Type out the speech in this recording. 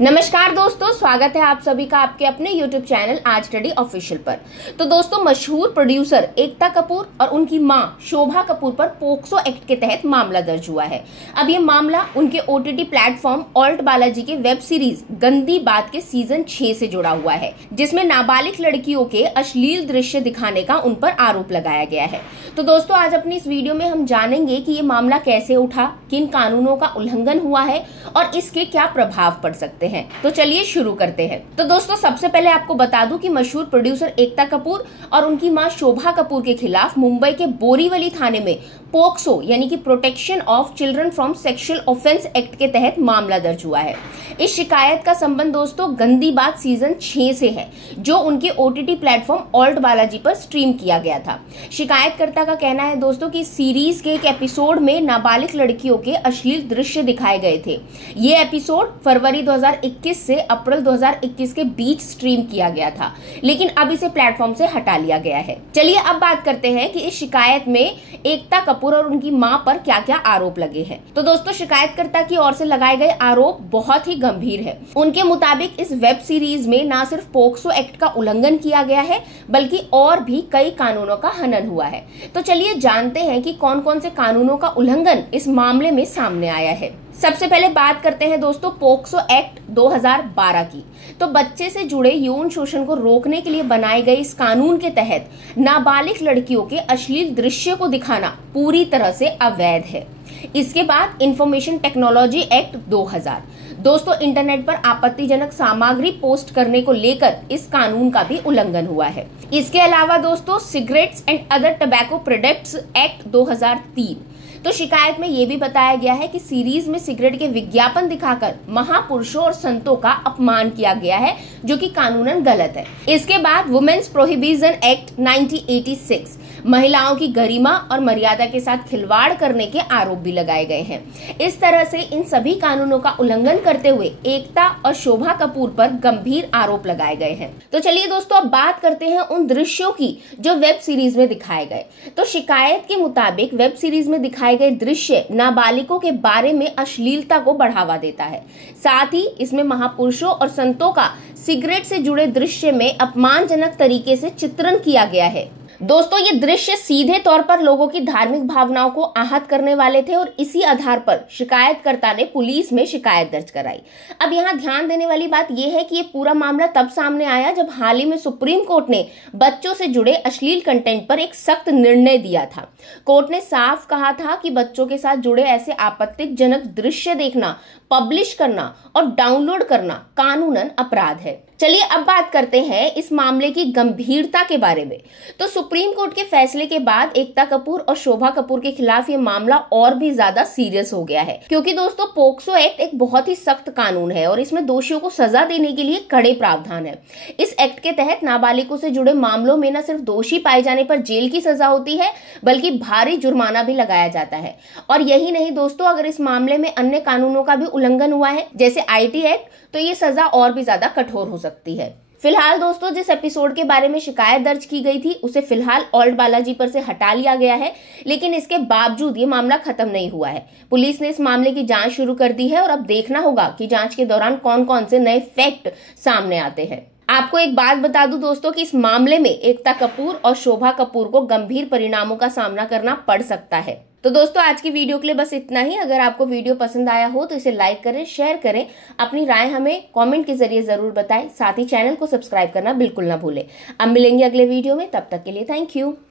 नमस्कार दोस्तों, स्वागत है आप सभी का आपके अपने YouTube चैनल आज स्टडी ऑफिशियल पर। तो दोस्तों, मशहूर प्रोड्यूसर एकता कपूर और उनकी मां शोभा कपूर पर पोक्सो एक्ट के तहत मामला दर्ज हुआ है। अब ये मामला उनके OTT प्लेटफॉर्म ऑल्ट बालाजी के वेब सीरीज गंदी बात के सीजन 6 से जुड़ा हुआ है, जिसमें नाबालिग लड़कियों के अश्लील दृश्य दिखाने का उन पर आरोप लगाया गया है। तो दोस्तों, आज अपनी इस वीडियो में हम जानेंगे कि ये मामला कैसे उठा, किन कानूनों का उल्लंघन हुआ है और इसके क्या प्रभाव पड़ सकते हैं। तो चलिए शुरू करते हैं। तो दोस्तों, सबसे पहले आपको बता दूं कि मशहूर प्रोड्यूसर एकता कपूर और उनकी मां शोभा कपूर के खिलाफ मुंबई के बोरीवली थाने में पोक्सो यानी कि protection of children from sexual offence act के तहत मामला दर्ज हुआ है। इस शिकायत का संबंध दोस्तों गंदी बात सीजन 6 से है, जो उनके OTT प्लेटफॉर्म ऑल्ट बालाजी पर स्ट्रीम किया गया था। शिकायतकर्ता का कहना है दोस्तों कि सीरीज के एक एपिसोड में नाबालिग लड़कियों के अश्लील दृश्य दिखाए गए थे। ये एपिसोड फरवरी 2021 से अप्रैल 2021 के बीच स्ट्रीम किया गया था, लेकिन अब इसे प्लेटफॉर्म से हटा लिया गया है। चलिए अब बात करते हैं कि इस शिकायत में एकता कपूर और उनकी मां पर क्या क्या आरोप लगे हैं। तो दोस्तों, शिकायतकर्ता की ओर से लगाए गए आरोप बहुत ही गंभीर है। उनके मुताबिक इस वेब सीरीज में न सिर्फ पोक्सो एक्ट का उल्लंघन किया गया है, बल्कि और भी कई कानूनों का हनन हुआ है। तो चलिए जानते हैं कि कौन कौन से कानूनों का उल्लंघन इस मामले में सामने आया है। सबसे पहले बात करते हैं दोस्तों पोक्सो एक्ट 2012 की। तो बच्चे से जुड़े यौन शोषण को रोकने के लिए बनाए गए इस कानून के तहत नाबालिग लड़कियों के अश्लील दृश्य को दिखाना पूरी तरह से अवैध है। इसके बाद इंफॉर्मेशन टेक्नोलॉजी एक्ट 2000। दोस्तों, इंटरनेट पर आपत्तिजनक सामग्री पोस्ट करने को लेकर इस कानून का भी उल्लंघन हुआ है। इसके अलावा दोस्तों cigarettes and other tobacco products act 2003। तो शिकायत में यह भी बताया गया है कि सीरीज में सिगरेट के विज्ञापन दिखाकर महापुरुषों और संतों का अपमान किया गया है, जो कि कानूनन गलत है। इसके बाद वुमेन्स प्रोहिबिशन एक्ट 1986, महिलाओं की गरिमा और मर्यादा के साथ खिलवाड़ करने के आरोप भी लगाए गए हैं। इस तरह से इन सभी कानूनों का उल्लंघन करते हुए एकता और शोभा कपूर पर गंभीर आरोप लगाए गए हैं। तो चलिए दोस्तों, अब बात करते हैं उन दृश्यों की जो वेब सीरीज में दिखाए गए। तो शिकायत के मुताबिक वेब सीरीज में दिखाए गए दृश्य नाबालिगों के बारे में अश्लीलता को बढ़ावा देता है। साथ ही इसमें महापुरुषों और संतों का सिगरेट से जुड़े दृश्य में अपमानजनक तरीके से चित्रण किया गया है। दोस्तों, ये दृश्य सीधे तौर पर लोगों की धार्मिक भावनाओं को आहत करने वाले थे और इसी आधार पर शिकायतकर्ता ने पुलिस में शिकायत दर्ज कराई। अब यहाँ ध्यान देने वाली बात यह है कि ये पूरा मामला तब सामने आया जब हाल ही में सुप्रीम कोर्ट ने बच्चों से जुड़े अश्लील कंटेंट पर एक सख्त निर्णय दिया था। कोर्ट ने साफ कहा था कि बच्चों के साथ जुड़े ऐसे आपत्तिजनक दृश्य देखना, पब्लिश करना और डाउनलोड करना कानूनन अपराध है। चलिए अब बात करते हैं इस मामले की गंभीरता के बारे में। तो सुप्रीम कोर्ट के फैसले के बाद एकता कपूर और शोभा कपूर के खिलाफ ये मामला और भी ज्यादा सीरियस हो गया है, क्योंकि दोस्तों पोक्सो एक्ट एक बहुत ही सख्त कानून है और इसमें दोषियों को सजा देने के लिए कड़े प्रावधान है। इस एक्ट के तहत नाबालिगों से जुड़े मामलों में न सिर्फ दोषी पाए जाने पर जेल की सजा होती है, बल्कि भारी जुर्माना भी लगाया जाता है। और यही नहीं दोस्तों, अगर इस मामले में अन्य कानूनों का भी उल्लंघन हुआ है, जैसे IT एक्ट, तो ये सजा और भी ज्यादा कठोर हो सकती है। फिलहाल दोस्तों, जिस एपिसोड के बारे में शिकायत दर्ज की गई थी उसे फिलहाल ऑल्ट बालाजी पर से हटा लिया गया है, लेकिन इसके बावजूद ये मामला खत्म नहीं हुआ है। पुलिस ने इस मामले की जांच शुरू कर दी है और अब देखना होगा कि जांच के दौरान कौन कौन से नए फैक्ट सामने आते हैं। आपको एक बात बता दूं दोस्तों कि इस मामले में एकता कपूर और शोभा कपूर को गंभीर परिणामों का सामना करना पड़ सकता है। तो दोस्तों, आज की वीडियो के लिए बस इतना ही। अगर आपको वीडियो पसंद आया हो तो इसे लाइक करें, शेयर करें, अपनी राय हमें कमेंट के जरिए जरूर बताएं। साथ ही चैनल को सब्सक्राइब करना बिल्कुल ना भूलें। अब मिलेंगे अगले वीडियो में, तब तक के लिए थैंक यू।